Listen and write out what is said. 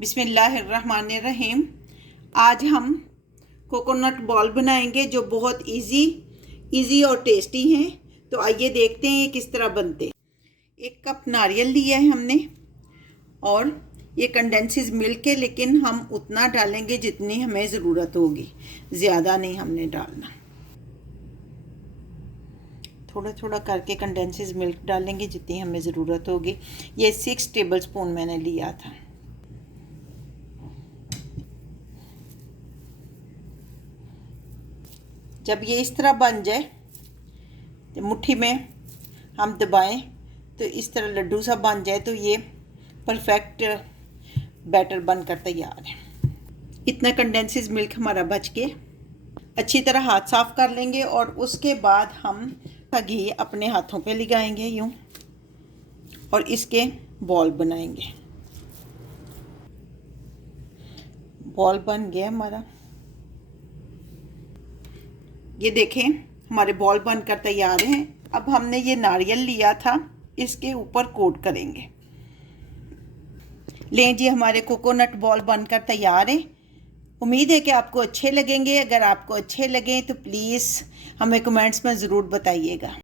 बिस्मिल्लाहिर्रहमानिर्रहीम। आज हम कोकोनट बॉल बनाएंगे जो बहुत इजी और टेस्टी हैं। तो आइए देखते हैं ये किस तरह बनते हैं। 1 कप नारियल लिया है हमने और ये कंडेंसेस मिल्क है, लेकिन हम उतना डालेंगे जितनी हमें ज़रूरत होगी, ज़्यादा नहीं हमने डालना। थोड़ा थोड़ा करके कंडेंसेस मिल्क डालेंगे जितनी हमें ज़रूरत होगी। ये 6 टेबल स्पून मैंने लिया था। जब ये इस तरह बन जाए तो मुट्ठी में हम दबाएं तो इस तरह लड्डू सा बन जाए तो ये परफेक्ट बैटर बनकर तैयार है। इतना कंडेंसेस मिल्क हमारा बच के अच्छी तरह हाथ साफ कर लेंगे और उसके बाद हम घी अपने हाथों पे लगाएंगे यूं और इसके बॉल बनाएंगे। बॉल बन गया हमारा, ये देखें हमारे बॉल बनकर तैयार हैं। अब हमने ये नारियल लिया था, इसके ऊपर कोट करेंगे। लें जी, हमारे कोकोनट बॉल बनकर तैयार हैं। उम्मीद है कि आपको अच्छे लगेंगे। अगर आपको अच्छे लगें तो प्लीज़ हमें कमेंट्स में ज़रूर बताइएगा।